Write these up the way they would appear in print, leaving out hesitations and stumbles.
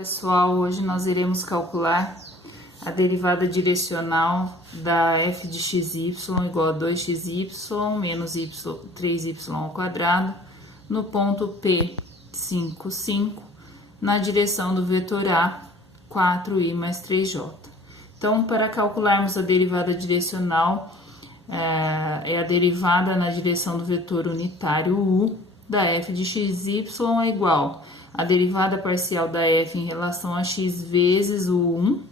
Pessoal, hoje nós iremos calcular a derivada direcional da f de xy igual a 2xy menos 3y ao quadrado no ponto P, 5, 5, na direção do vetor A, 4i mais 3j. Então, para calcularmos a derivada direcional, é a derivada na direção do vetor unitário u da f de xy é igual a derivada parcial da f em relação a x vezes o 1,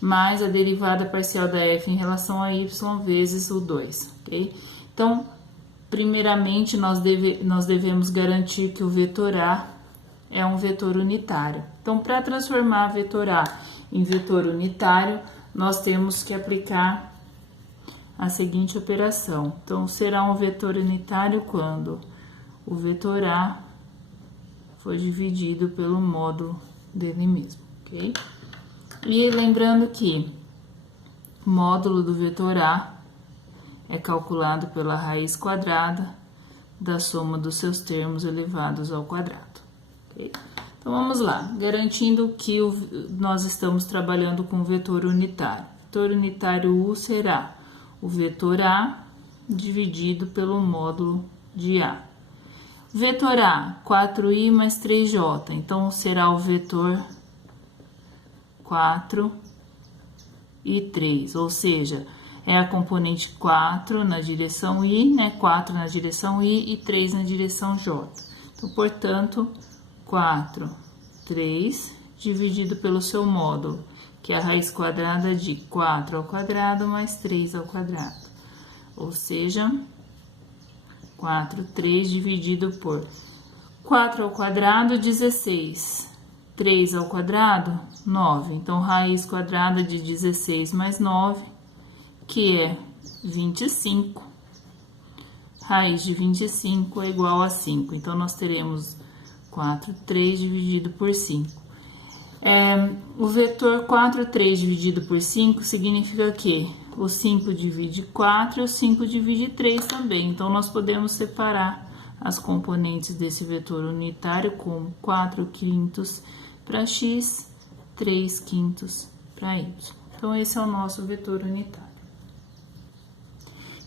mais a derivada parcial da f em relação a y vezes o 2, ok? Então, primeiramente, nós devemos garantir que o vetor A é um vetor unitário. Então, para transformar vetor A em vetor unitário, nós temos que aplicar a seguinte operação. Então, será um vetor unitário quando o vetor A foi dividido pelo módulo dele mesmo, ok? E lembrando que o módulo do vetor A é calculado pela raiz quadrada da soma dos seus termos elevados ao quadrado, ok? Então, vamos lá, garantindo que nós estamos trabalhando com o vetor unitário. O vetor unitário U será o vetor A dividido pelo módulo de A. Vetor A, 4i mais 3j, então será o vetor 4 e 3, ou seja, é a componente 4 na direção i, né? 4 na direção i e 3 na direção j. Então, portanto, 4, 3, dividido pelo seu módulo, que é a raiz quadrada de 4 ao quadrado mais 3 ao quadrado, ou seja, 4, 3 dividido por 4 ao quadrado, 16. 3 ao quadrado, 9. Então, raiz quadrada de 16 mais 9, que é 25. Raiz de 25 é igual a 5. Então, nós teremos 4, 3 dividido por 5. O vetor 4, 3 dividido por 5 significa que o 5 divide 4 e o 5 divide 3 também. Então, nós podemos separar as componentes desse vetor unitário como 4 quintos para x, 3 quintos para y. Então, esse é o nosso vetor unitário.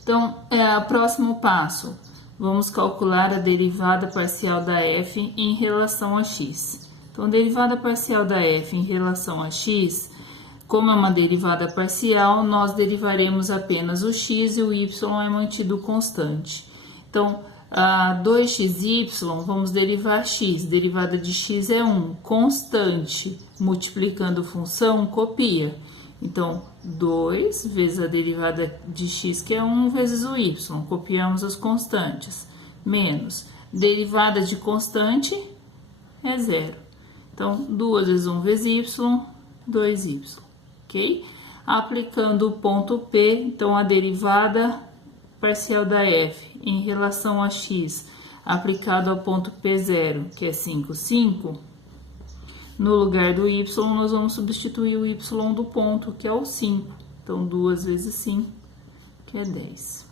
Então, o próximo passo, vamos calcular a derivada parcial da f em relação a x. Então, derivada parcial da f em relação a x, como é uma derivada parcial, nós derivaremos apenas o x e o y é mantido constante. Então, 2xy, vamos derivar x, derivada de x é 1, constante, multiplicando função, copia. Então, 2 vezes a derivada de x, que é 1, vezes o y, copiamos as constantes, menos derivada de constante é 0. Então, 2 vezes 1 vezes y, 2y, ok? Aplicando o ponto P, então, a derivada parcial da f em relação a x, aplicado ao ponto P0, que é 5, 5, no lugar do y, nós vamos substituir o y do ponto, que é o 5. Então, 2 vezes 5, que é 10.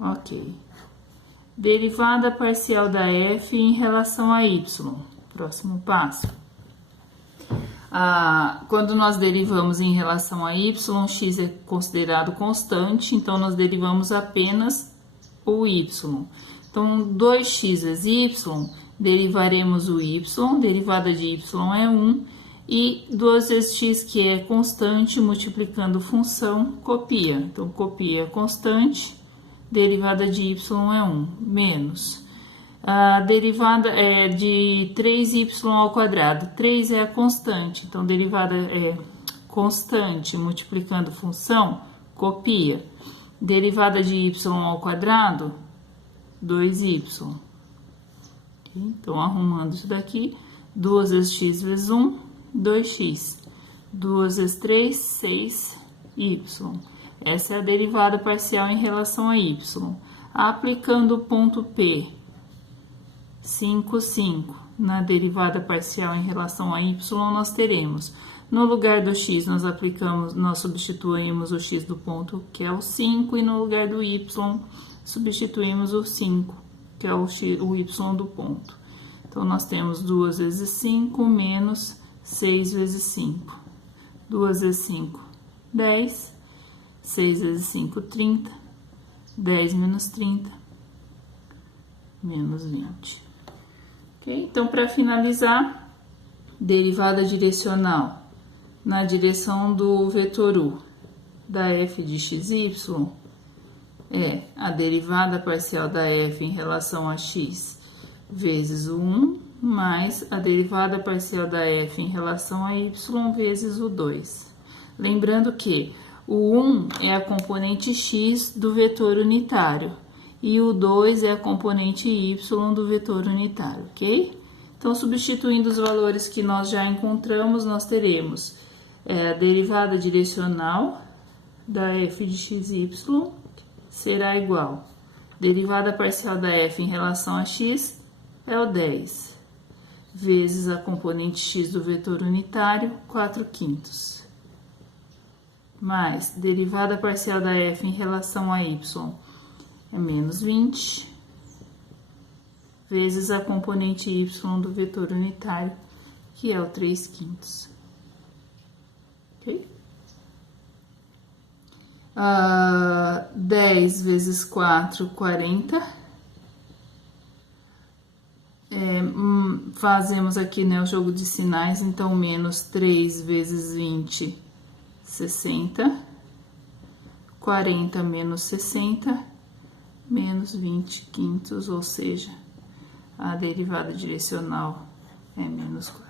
Ok. Derivada parcial da f em relação a y. Próximo passo. Quando nós derivamos em relação a y, x é considerado constante, então nós derivamos apenas o y. Então, 2x vezes y, derivaremos o y, derivada de y é 1, e 2 vezes x, que é constante, multiplicando função, copia. Então, copia constante, derivada de y é 1, menos. A derivada é de 3y ao quadrado. 3 é a constante, então derivada é constante, multiplicando função, copia. Derivada de y ao quadrado, 2y. Então, arrumando isso daqui, 2 vezes x vezes 1, 2x. 2 vezes 3, 6y. Essa é a derivada parcial em relação a y. Aplicando o ponto P, 5, 5, na derivada parcial em relação a y, nós teremos, no lugar do x, nós substituímos o x do ponto, que é o 5, e no lugar do y, substituímos o 5, que é o y do ponto. Então, nós temos 2 vezes 5 menos 6 vezes 5. 2 vezes 5, 10. 6 vezes 5, 30. 10 menos 30, menos 20. Ok? Então, para finalizar, derivada direcional na direção do vetor u da f de xy é a derivada parcial da f em relação a x vezes o 1 mais a derivada parcial da f em relação a y vezes o 2. Lembrando que o 1 é a componente x do vetor unitário e o 2 é a componente y do vetor unitário, ok? Então, substituindo os valores que nós já encontramos, nós teremos a derivada direcional da f de xy será igual. Derivada parcial da f em relação a x é o 10, vezes a componente x do vetor unitário, 4/5. Mais derivada parcial da f em relação a y é menos 20, vezes a componente y do vetor unitário, que é o 3/5. Ok? 10 vezes 4, 40. Fazemos aqui, né, o jogo de sinais, então, menos 3 vezes 20, 60. 40 menos 60, menos 20/5, ou seja, a derivada direcional é menos 4.